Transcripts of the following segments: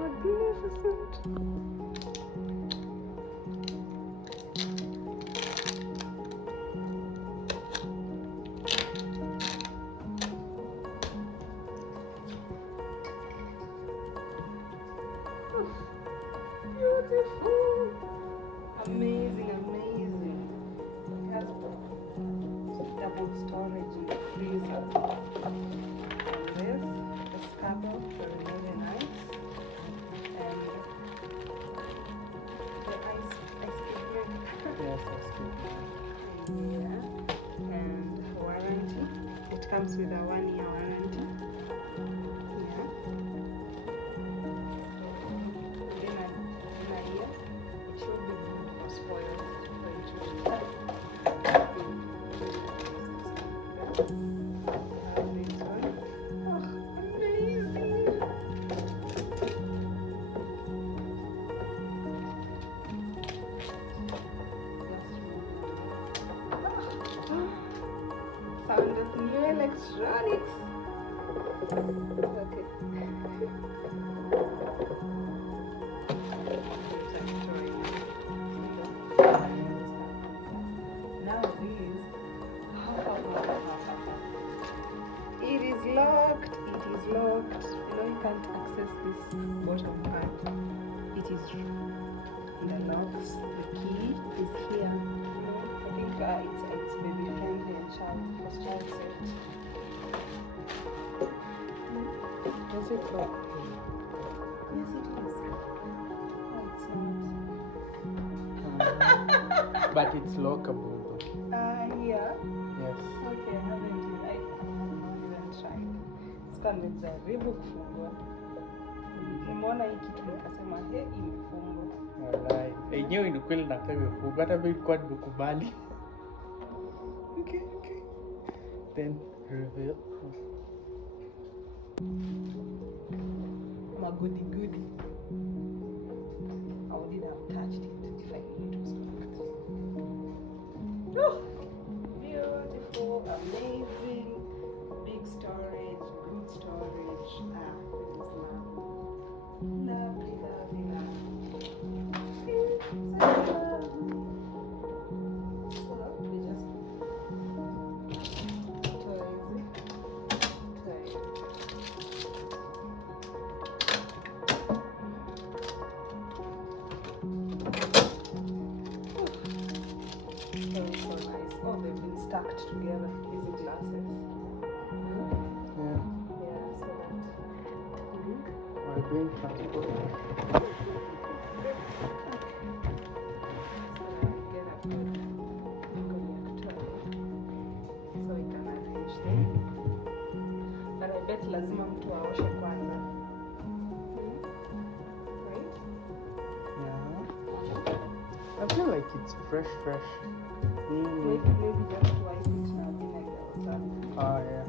Magnificent. Beautiful. Amazing, amazing. It has double storage in the freezer. And this is cable, very, very nice. And the ice cube. Yes, ice cube. Yeah. And warranty. It comes with a 1-year warranty. Yeah. Within a year, it should be good or spoiled for you to have this one. Oh, amazing! Sound of new electronics. Okay. Now this. It is locked. It is locked. You know you can't access this bottom part. It is in the locks. The key is here. I think it's baby friendly and child safety. Does it lock? Yes, it is. No, it's not. But it's lockable though. Here. Yes. Okay, I haven't even tried. Sikuwa nimejaribu kufungua. Nimeona hii kitu nikasema imefungwa. Walai. Yenyewe ni kweli nakaa imefungwa. Hata mimi nilikuwa nimekubali. Okay. Then reveal. I'm a goody. I wouldn't have touched it if I knew it was locked. Oh, beautiful, amazing, big storage, good storage. This is lovely. So we just so nice. Oh, they've been stacked together. Easy glasses. Yeah. Yeah, so that. We're being transported. So we can arrange them. But I bet lazima mtu aoshe kwanza. Right? Yeah. I feel like it's fresh. Maybe just wipe it now, be like that or something. Ah, yeah.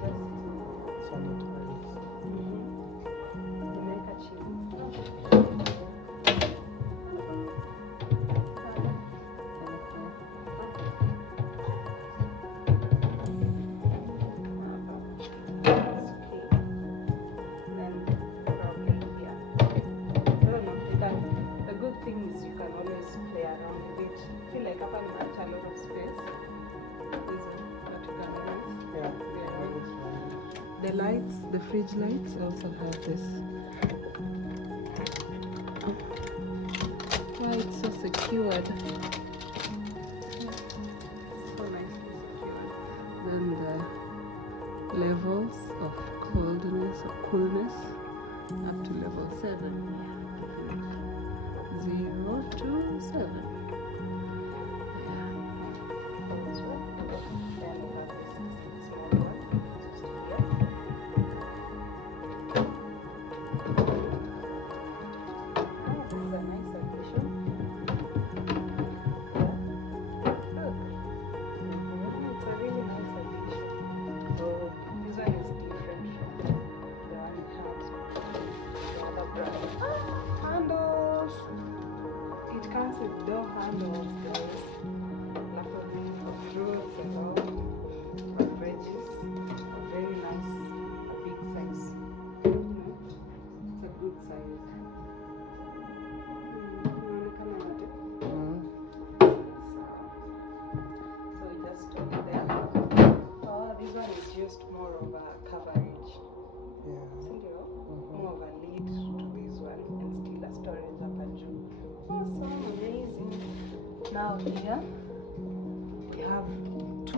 Just Sanitize. to make a chili. The good thing is you can always play around with it. I feel like hapa nimeacha a lot of space. But you can always. Yeah. The lights, the fridge lights also have this. Why it's so secured. So nicely secured. Then the levels of coldness or coolness up to level 7. 0 to 7. Yeah. Also, then we have this small one. Just here. Oh, this is a nice addition. Look. It's a really nice addition. So this one is different from the one it has the other brand. Handles. It comes with door just more of a coverage. Yeah. Sindio? More of a lid to this one and still a storage up and juu. Awesome, amazing. Now here we have 2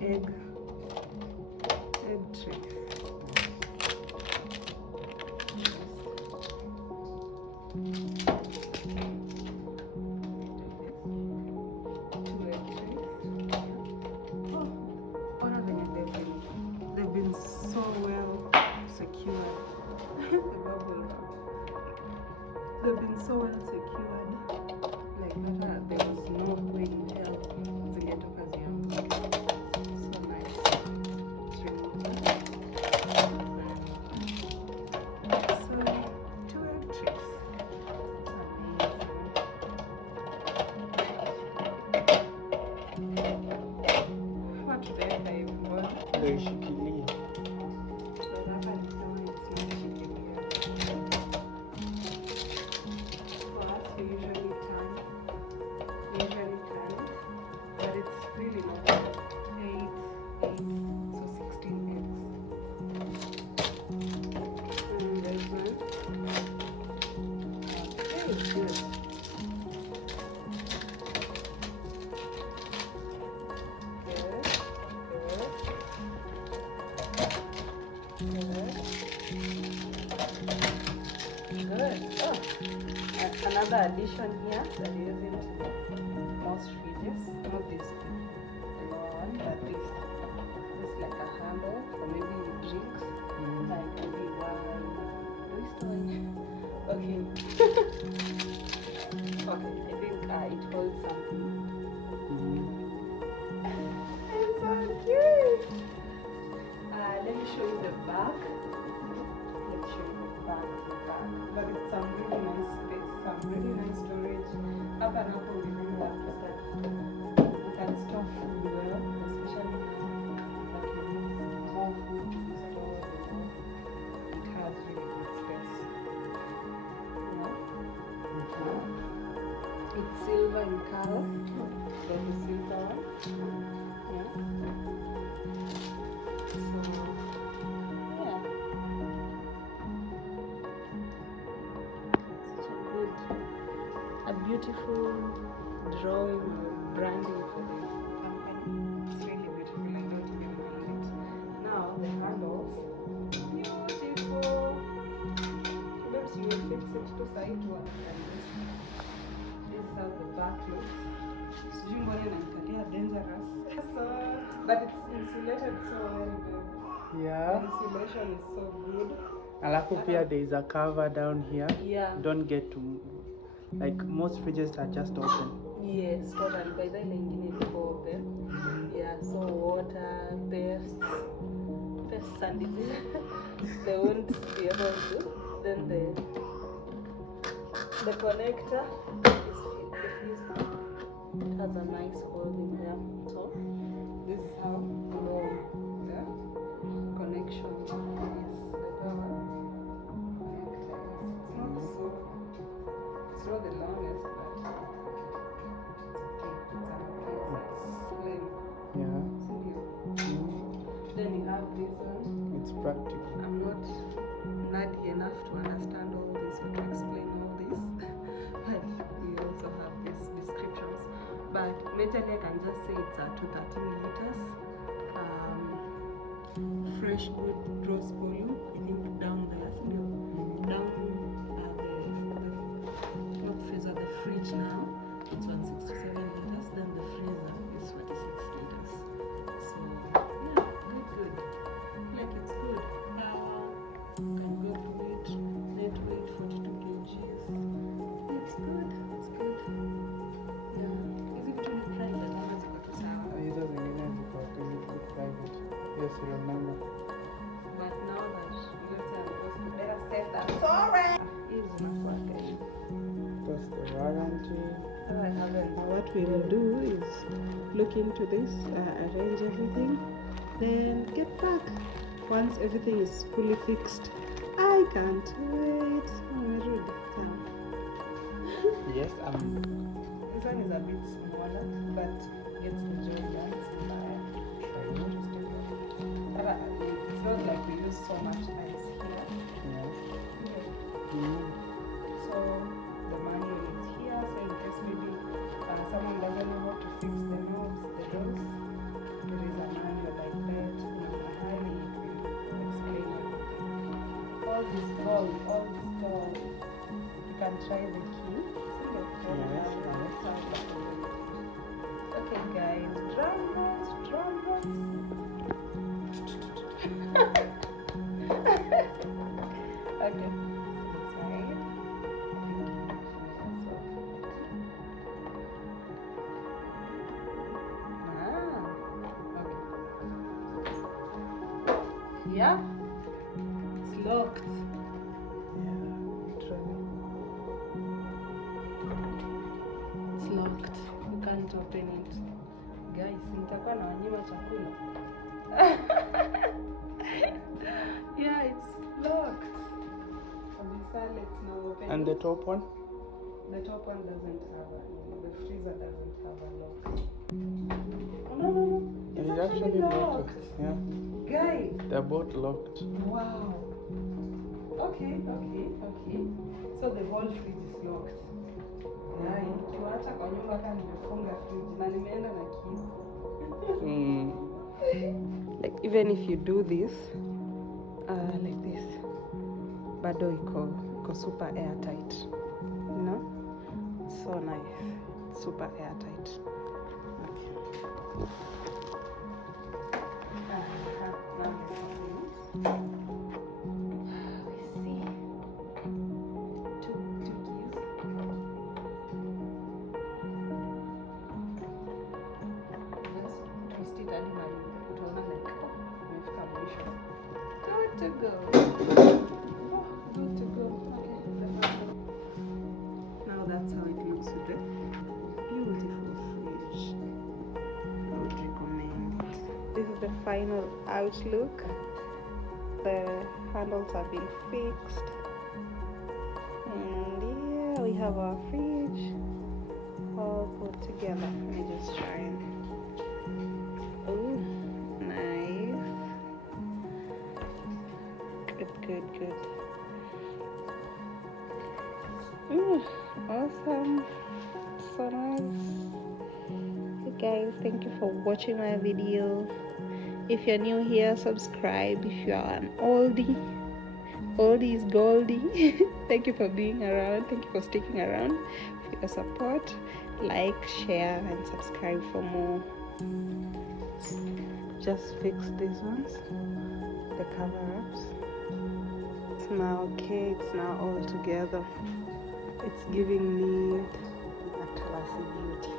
egg trays. They've been so well secured. The bubble wrap. They've been so well secured. Like that, there was no way in hell zingetoka zianguke. So nice. So 2 egg trays. Amazing. What the heck I bought? Ndio ishikilie. But it's really not 8, so 16 eggs. And there's one. Very good. Good. Oh, another addition here that isn't most fridges, not this one, but this like a handle for maybe drinks, like maybe wine. Do we store it? Okay. Okay, I think it holds something. It's so cute. Let me show you the back. Let's show you the back. But it's some really nice space, some really nice storage. Up and up, we really have to start. We can store food well, especially that we need more food to store. It has really good space. It's silver in color. There's the silver one. Yeah. So, yeah. A beautiful drawing or branding for the company. It's really beautiful. I don't even mind it. Now the handles, beautiful. Perhaps you will fix it to side one and this is how the back looks. Sijui mbona inanikalia dangerous. But it's insulated so well, babe. Yeah. The insulation is so good. Alafu pia there is a cover down here. Yeah. Don't get to, like most fridges are just open. Yes, totally. By the way, ingine liko open. Yeah, so water, pests and disease, they won't be able to. Then the connector has a nice hole in there. So this is how long the connection is. The power connector. It's not the longest, but Yeah. then you have this one. It's practical. I'm not nerdy enough to understand all this or to explain all this, but we also have these descriptions. But majorly I can just say it's 213 liters. Fresh good gross volume. I think down there, down the not freezer, the fridge now. It's 167 liters. Then the freezer is 46 liters. So yeah, good. Like it's good. Can go through it. Net weight 42 kgs. It's good. It's good. Yeah. Is it really private? How does it go to sour? Hizo zingine ziko private. Yes, you remember. But now that you say I'm supposed to better set that. Sorry. Is not working. That's the warranty. I haven't. What we will do is look into this, arrange everything, then get back. Once everything is fully fixed, I can't wait. Rude. Yes, This one is a bit smaller, but gets the job done. So I'm interested. use so much ice here. Yeah. Okay. Mm. So the manual is here, so in case maybe someone doesn't know how to fix the knobs, the doors, there is a manual like that. In a hurry, it will explain everything. All this gold. You can try the key. Okay, guys, drum rolls. Okay. Inside. Okay. Yeah. It's locked. It's locked. You can't open it. Guys, nitakuwa na wanyima chakula. Yeah, it's locked. Let's now open And the top one? The top one doesn't have the freezer doesn't have a lock. Oh, no. It's actually locked. Yeah. Guys. They're both locked. Wow. Okay. So the whole fridge is locked. Yeah, nikiwaacha kwa nyumba kama nimefunga fridge na nimeenda na keys. Like even if you do this like this, bado iko super airtight. You know? It's so nice. Super airtight. Okay. Now this is Good to go. Okay. Now that's how it looks with the beautiful fridge. I would recommend it. This is the final outlook. The handles have been fixed. And yeah, we have our fridge all put together. Let me just try and nice. Good. Awesome. So nice. Hey guys, thank you for watching my video. If you're new here, subscribe. If you are an oldie is goldie. Thank you for being around. Thank you for sticking around, for your support. Like, share, and subscribe for more. Just fix these ones, the cover-ups. It's now okay. It's now all together. It's giving me a classy beauty.